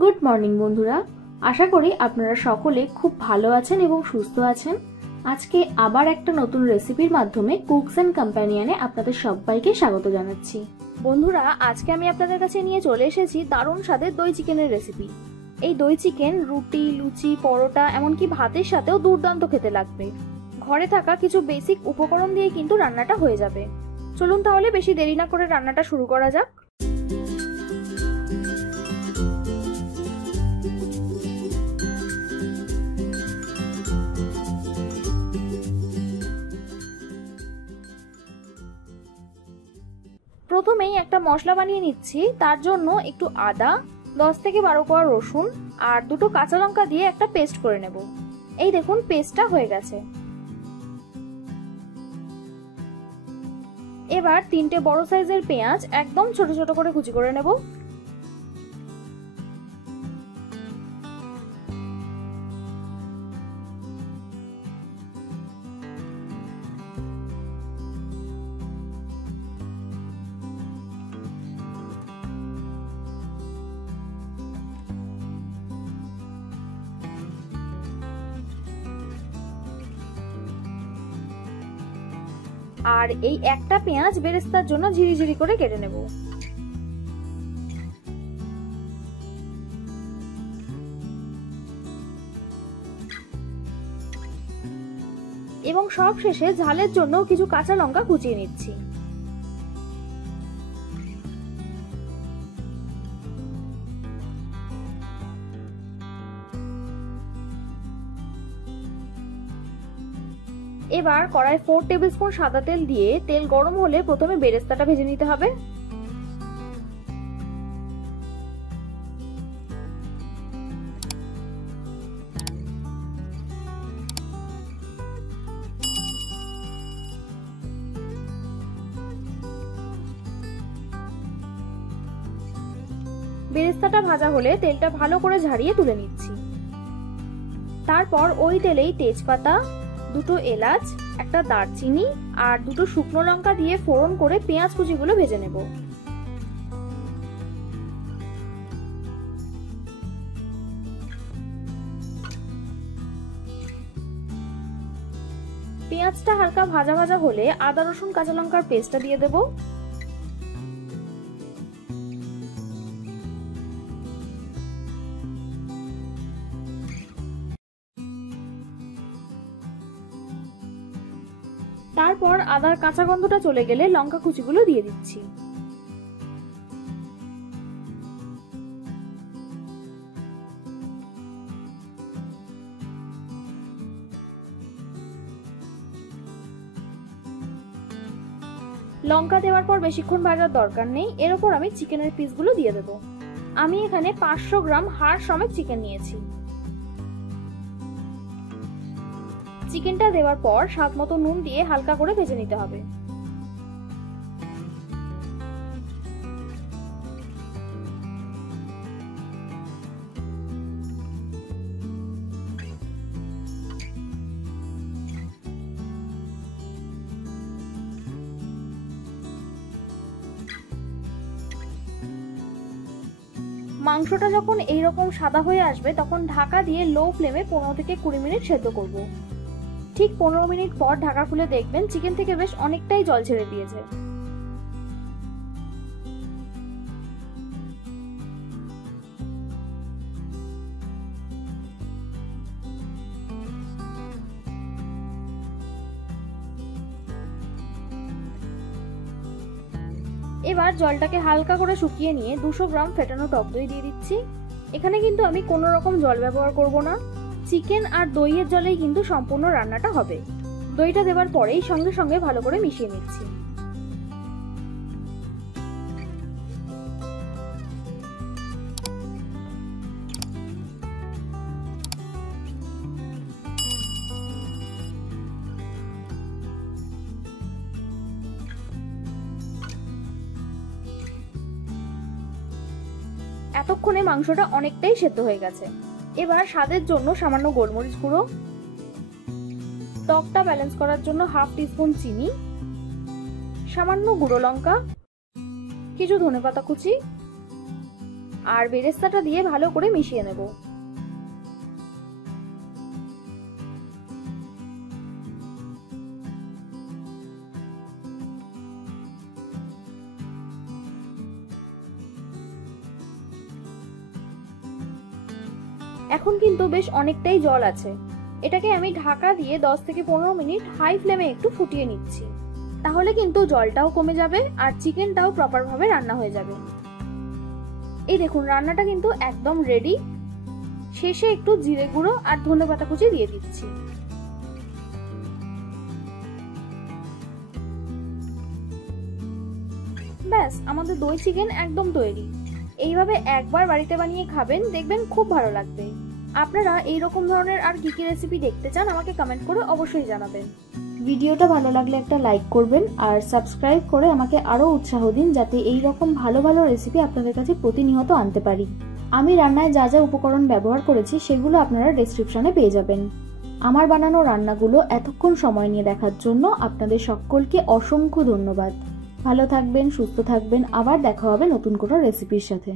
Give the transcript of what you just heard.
Good morning বন্ধুরা, আশা করি আপনারা সকলে খুব ভালো আছেন এবং সুস্থ আছেন। আজকে আবার একটা নতুন রেসিপির মাধ্যমে কুকস এন্ড কম্প্যানিয়নে আপনাদের সবাইকে স্বাগত জানাচ্ছি। বন্ধুরা, আজকে আমি আপনাদের কাছে নিয়ে চলে এসেছি দারুণ স্বাদের দই চিকেনের রেসিপি। এই দই চিকেন রুটি, লুচি, পরোটা এমনকি ভাতের সাথেও দুর্দান্ত খেতে লাগবে। ঘরে থাকা কিছু বেসিক উপকরণ দিয়ে কিন্তু রান্নাটা হয়ে যাবে। চলুন তাহলে বেশি দেরি না করে রান্নাটা শুরু করা যাক। প্রথমেই একটা মশলা বানিয়ে নিচ্ছি। তার জন্য একটু আদা, 10 থেকে 12 কোয়া রসুন আর দুটো কাঁচা লঙ্কা দিয়ে একটা পেস্ট করে নেব। এই দেখুন, পেস্টটা হয়ে গেছে। এবার 3টে বড় সাইজের পেঁয়াজ একদম ছোট ছোট করে কুচি করে নেব। আর এই একটা পেঁয়াজ বেরেস্তার জন্য ঝিরিঝিরি করে কেটে নেব। এবং সব শেষে ঝালের জন্য কিছু কাঁচা লঙ্কা কুচিয়ে নিচ্ছি। এবার কড়াই 4 টেবিল স্পুন সাদা তেল দিয়ে তেল গরম হলে প্রথমে বেরেস্তাটা ভেজে নিতে হবে। বেরেস্তাটা ভাজা হলে তেলটা ভালো করে ঝারিয়ে তুলে নিচ্ছি। তারপর ওই তেলেই তেজপাতা, দুটো এলাচ, একটা দারচিনি আর দুটো শুকনো লঙ্কা দিয়ে ফোড়ন করে পেঁয়াজ কুচিগুলো ভেজে নেব। পেঁয়াজটা হালকা ভাজা ভাজা হলে আদা রসুন কাঁচা লঙ্কার পেস্টটা দিয়ে দেব। তারপর আদার কাঁচা গন্ধটা চলে গেলে লঙ্কা কুচিগুলো দিয়ে দিচ্ছি। লঙ্কা দেওয়ার পর বেশিক্ষণ ভাজার দরকার নেই। এর উপর আমি চিকেনের পিসগুলো দিয়ে দেব। আমি এখানে 500 গ্রাম হাড় সমেত চিকেন নিয়েছি। চিকেনটা দেওয়ার পর স্বাদ মতো নুন দিয়ে হালকা করে ভেজে নিতে হবে। মাংসটা যখন এইরকম সাদা হয়ে আসবে তখন ঢাকা দিয়ে লো ফ্লেমে 15 থেকে 20 মিনিট সেদ্ধ করব। ঠিক 15 মিনিট পর ঢাকা খুলে দেখবেন চিকেন থেকে বেশ অনেকটাই জল ছেড়ে দিয়েছে। এবার জলটাকে হালকা করে শুকিয়ে নিয়ে 200 গ্রাম ফেটানো টক দই দিয়ে দিচ্ছি। এখানে কিন্তু আমি কোনো রকম জল ব্যবহার করব না। চিকেন আর দইয়ের জলেই কিন্তু সম্পূর্ণ রান্নাটা হবে। দইটা দেওয়ার পরেই সঙ্গে সঙ্গে ভালো করে মিশিয়ে নিচ্ছি। এতক্ষণে মাংসটা অনেকটাই সেদ্ধ হয়ে গেছে। এবার স্বাদের জন্য সামান্য গোলমরিচ গুঁড়ো, টকটা ব্যালেন্স করার জন্য হাফ টিস্পুন চিনি, সামান্য গুঁড়ো লঙ্কা, কিছু ধনেপাতা কুচি আর বেরেস্তাটা দিয়ে ভালো করে মিশিয়ে নেব। এখন কিন্তু বেশ অনেকটাই জল আছে, এটাকে আমি ঢাকা দিয়ে 10 থেকে 15 মিনিট হাই ফ্লেমে একটু ফুটিয়ে নিচ্ছি। তাহলে কিন্তু জলটাও কমে যাবে আর চিকেনটাও প্রপার ভাবে রান্না হয়ে যাবে। এই দেখুন রান্নাটা কিন্তু একদম রেডি। শেষে একটু জিরে গুঁড়ো আর ধনেপাতা কুচি দিয়ে দিচ্ছি। ব্যাস, আমাদের দই চিকেন একদম তৈরি। এইভাবে একবার বাড়িতে বানিয়ে খাবেন, দেখবেন খুব ভালো লাগবে। আপনারা এইরকম ধরনের আর কি কি রেসিপি দেখতে চান আমাকে কমেন্ট করে অবশ্যই জানাবেন। ভিডিওটা ভালো লাগলে একটা লাইক করবেন আর সাবস্ক্রাইব করে আমাকে আরো উৎসাহ দিন, যাতে এই রকম ভালো ভালো রেসিপি আপনাদের কাছে প্রতিনিয়ত আনতে পারি। আমি রান্নায় যা যা উপকরণ ব্যবহার করেছি সেগুলো আপনারা ডেসক্রিপশনে পেয়ে যাবেন। আমার বানানো রান্নাগুলো এতক্ষণ সময় নিয়ে দেখার জন্য আপনাদের সকলকে অসংখ্য ধন্যবাদ। ভালো থাকবেন, সুস্থ থাকবেন, আবার দেখা হবে নতুন কোনো রেসিপির সাথে।